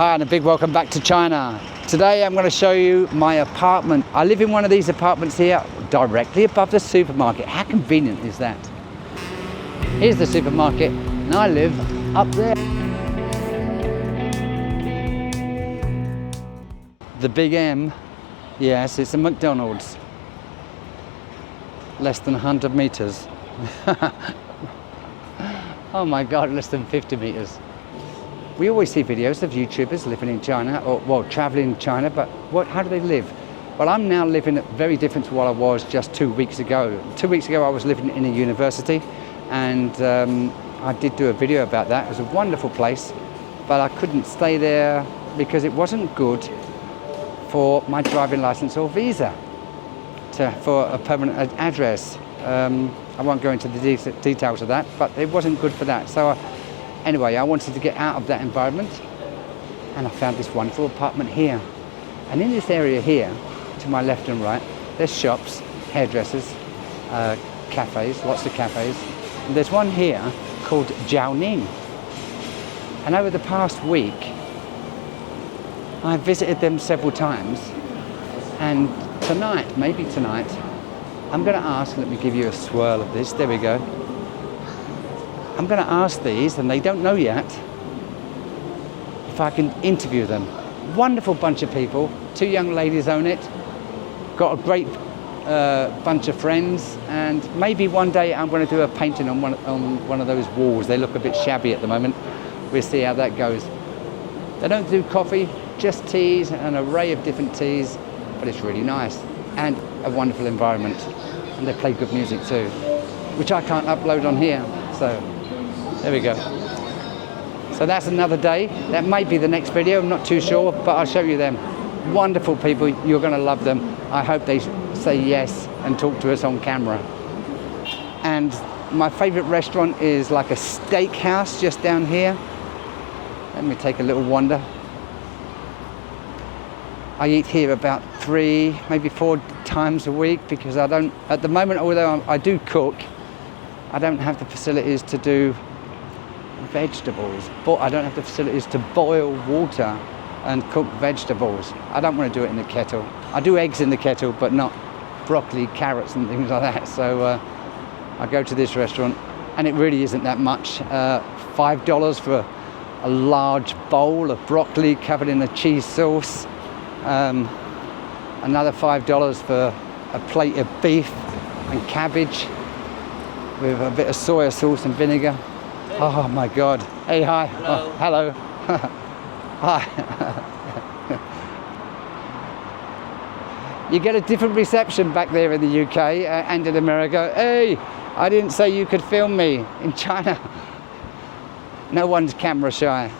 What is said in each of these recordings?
Hi and a big welcome back to China. Today I'm going to show you my apartment. I live in one of these apartments here directly above the supermarket. How convenient is that? Here's the supermarket and I live up there. The Big M, yes, it's a McDonald's. Less than 100 meters. Oh my God, less than 50 meters. We always see videos of YouTubers living in China, or well, traveling in China, but how do they live? Well, I'm now living very different to what I was just 2 weeks ago. 2 weeks ago, I was living in a university, and I did do a video about that. It was a wonderful place, but I couldn't stay there because it wasn't good for my driving license or visa for a permanent address. I won't go into the details of that, but it wasn't good for that. So anyway, I wanted to get out of that environment, and I found this wonderful apartment here. And in this area here, to my left and right, there's shops, hairdressers, cafes, lots of cafes. And there's one here called Zhaoqing. And over the past week, I visited them several times. And tonight, maybe tonight, I'm going to ask, let me give you a swirl of this, there we go. I'm going to ask these, and they don't know yet, if I can interview them. Wonderful bunch of people, 2 young ladies own it, got a great bunch of friends, and maybe one day I'm going to do a painting on one of those walls. They look a bit shabby at the moment. We'll see how that goes. They don't do coffee, just teas, an array of different teas, but it's really nice, and a wonderful environment. And they play good music too, which I can't upload on here, so there we go. So that's another day. That might be the next video, I'm not too sure, but I'll show you them. Wonderful people, you're going to love them. I hope they say yes and talk to us on camera. And my favorite restaurant is like a steakhouse just down here. Let me take a little wander. I eat here about 3, maybe 4 times a week because I don't, at the moment, although I do cook, I don't have the facilities to do vegetables, but I don't have the facilities to boil water and cook vegetables. I don't want to do it in the kettle. I do eggs in the kettle, but not broccoli, carrots and things like that. So I go to this restaurant and it really isn't that much. $5 for a large bowl of broccoli covered in a cheese sauce. Another $5 for a plate of beef and cabbage with a bit of soy sauce and vinegar. Oh my God. Hey, hi. Hello. Oh, hello. Hi. You get a different reception back there in the UK and in America. Hey, I didn't say you could film me. In China, no one's camera shy.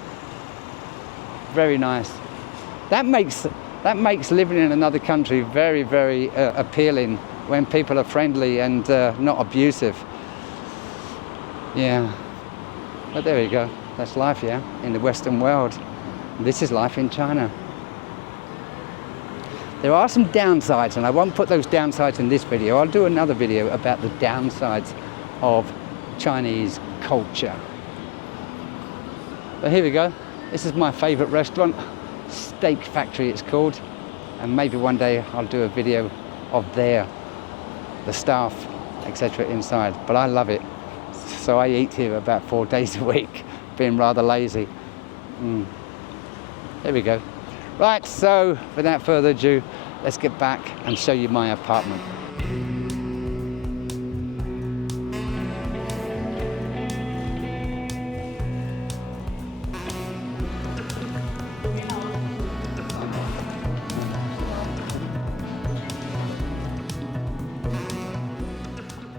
Very nice. That makes living in another country very, very appealing when people are friendly and not abusive. Yeah, but there we go. That's life, yeah, in the Western world. This is life in China. There are some downsides, and I won't put those downsides in this video. I'll do another video about the downsides of Chinese culture. But here we go. This is my favorite restaurant. Steak Factory it's called, and maybe one day I'll do a video of the staff, etc. inside, but I love it. So I eat here about 4 days a week, being rather lazy. There we go. Right, so without further ado, let's get back and show you my apartment.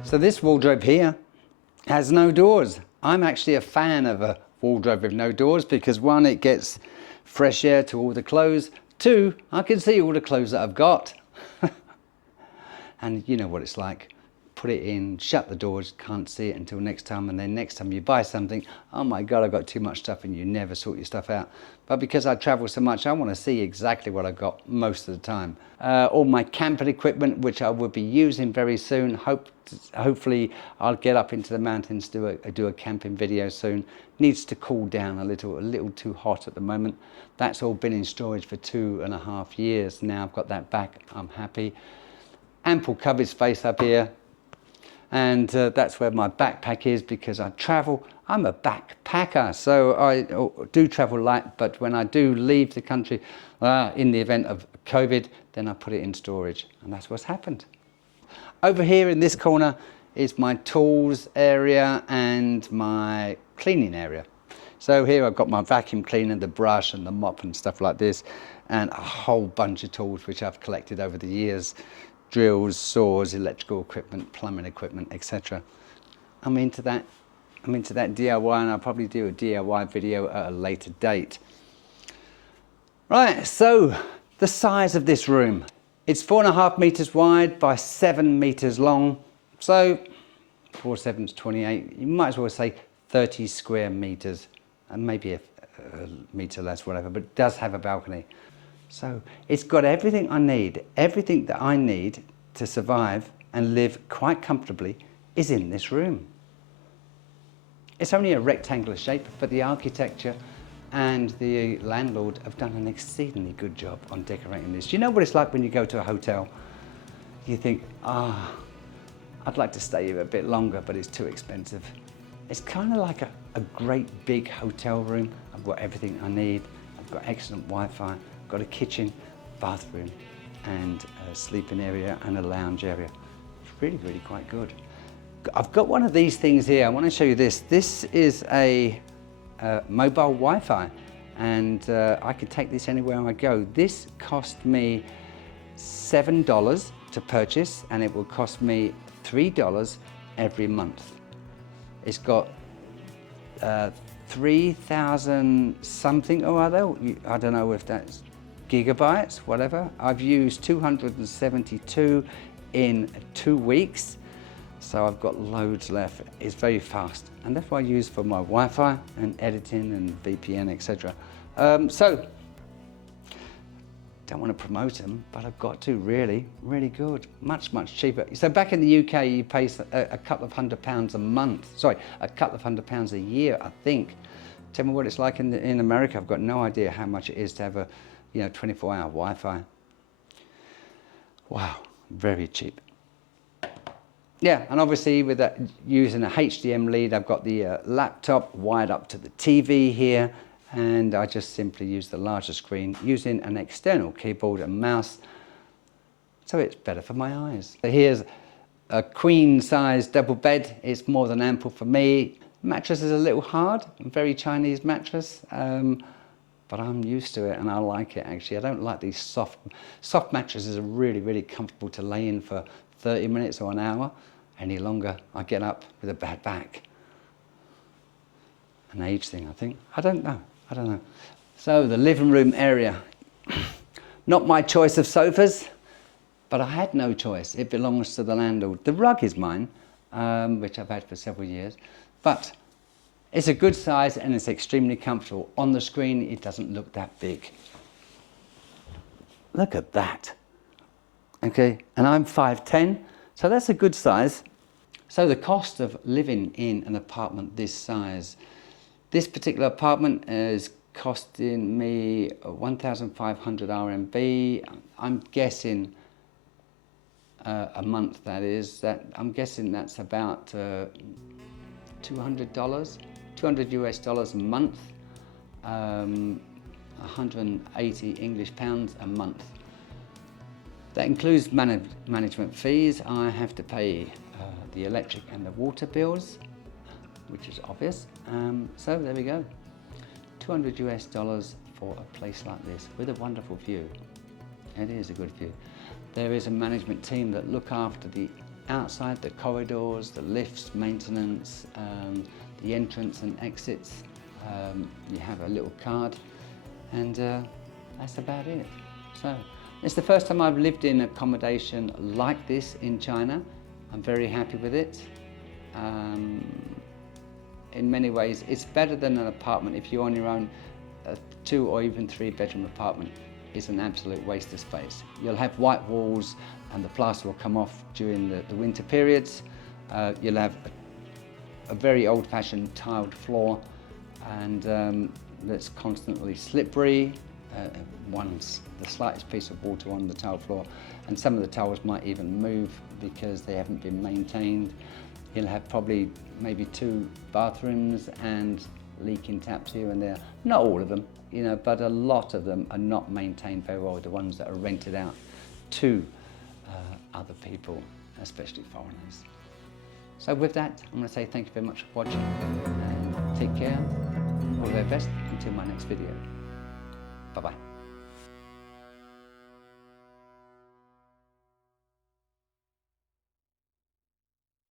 So this wardrobe here has no doors. I'm actually a fan of a wardrobe with no doors because 1, it gets fresh air to all the clothes. 2, I can see all the clothes that I've got. And you know what it's like. put it in, shut the doors, can't see it until next time, and then next time you buy something, oh my God, I've got too much stuff, and you never sort your stuff out. But because I travel so much, I want to see exactly what I've got most of the time. All my camping equipment, which I will be using very soon. Hopefully I'll get up into the mountains, do a camping video soon. Needs to cool down a little too hot at the moment. That's all been in storage for 2.5 years. Now I've got that back, I'm happy. Ample cupboard space up here. And that's where my backpack is, because I travel. I'm a backpacker, so I do travel light, but when I do leave the country, in the event of COVID, then I put it in storage, and that's what's happened. Over here in this corner is my tools area and my cleaning area. So here I've got my vacuum cleaner, the brush and the mop and stuff like this, and a whole bunch of tools which I've collected over the years. Drills, saws, electrical equipment, plumbing equipment, etc. I'm into that DIY, and I'll probably do a DIY video at a later date. Right, so the size of this room. It's 4.5 meters wide by 7 meters long. So 4 7's 28. You might as well say 30 square meters, and maybe a meter less, whatever, but it does have a balcony. So it's got everything I need. Everything that I need to survive and live quite comfortably is in this room. It's only a rectangular shape, but the architecture and the landlord have done an exceedingly good job on decorating this. You know what it's like when you go to a hotel? You think, I'd like to stay here a bit longer, but it's too expensive. It's kind of like a great big hotel room. I've got everything I need. I've got excellent Wi-Fi. Got a kitchen, bathroom, and a sleeping area and a lounge area. It's really, really quite good. I've got one of these things here. I want to show you this. This is a mobile Wi-Fi, and I can take this anywhere I go. This cost me $7 to purchase, and it will cost me $3 every month. It's got 3,000 something or other. I don't know if that's gigabytes, whatever. I've used 272 in 2 weeks, so I've got loads left. It's very fast, and that's what I use for my Wi-Fi and editing and VPN, etc. So don't want to promote them, but I've got to. Really good, much cheaper. So back in the UK, you pay a couple of £100 a month. Sorry, a couple of £100 a year, I think. Tell me what it's like in America. I've got no idea how much it is to have a 24-hour Wi-Fi. Wow, very cheap. Yeah, and obviously with that, using a HDMI lead, I've got the laptop wired up to the TV here, and I just simply use the larger screen using an external keyboard and mouse, so it's better for my eyes. So here's a queen-size double bed. It's more than ample for me. Mattress is a little hard, a very Chinese mattress, but I'm used to it and I like it actually. I don't like these soft mattresses are really comfortable to lay in for 30 minutes or an hour. Any longer, I get up with a bad back. An age thing, I think. I don't know. So the living room area. Not my choice of sofas, but I had no choice. It belongs to the landlord. The rug is mine, which I've had for several years, but it's a good size and it's extremely comfortable. On the screen, it doesn't look that big. Look at that. Okay, and I'm 5'10", so that's a good size. So the cost of living in an apartment this size, this particular apartment is costing me 1,500 RMB. I'm guessing a month, that is. I'm guessing that's about $200 US dollars a month, 180 English pounds a month. That includes management fees. I have to pay the electric and the water bills, which is obvious. So there we go. 200 US dollars for a place like this with a wonderful view. It is a good view. There is a management team that look after the outside, the corridors, the lifts, maintenance, the entrance and exits. You have a little card, and that's about it. So it's the first time I've lived in accommodation like this in China. I'm very happy with it. In many ways, it's better than an apartment. If you're on your own, a 2 or even 3 bedroom apartment is an absolute waste of space. You'll have white walls and the plaster will come off during the winter periods. You'll have a very old-fashioned tiled floor, and that's constantly slippery. The slightest piece of water on the tile floor, and some of the tiles might even move because they haven't been maintained. You'll have probably maybe 2 bathrooms and leaking taps here and there. Not all of them, you know, but a lot of them are not maintained very well, the ones that are rented out to other people, especially foreigners. So with that, I'm going to say thank you very much for watching, and take care, all the very best until my next video. Bye-bye.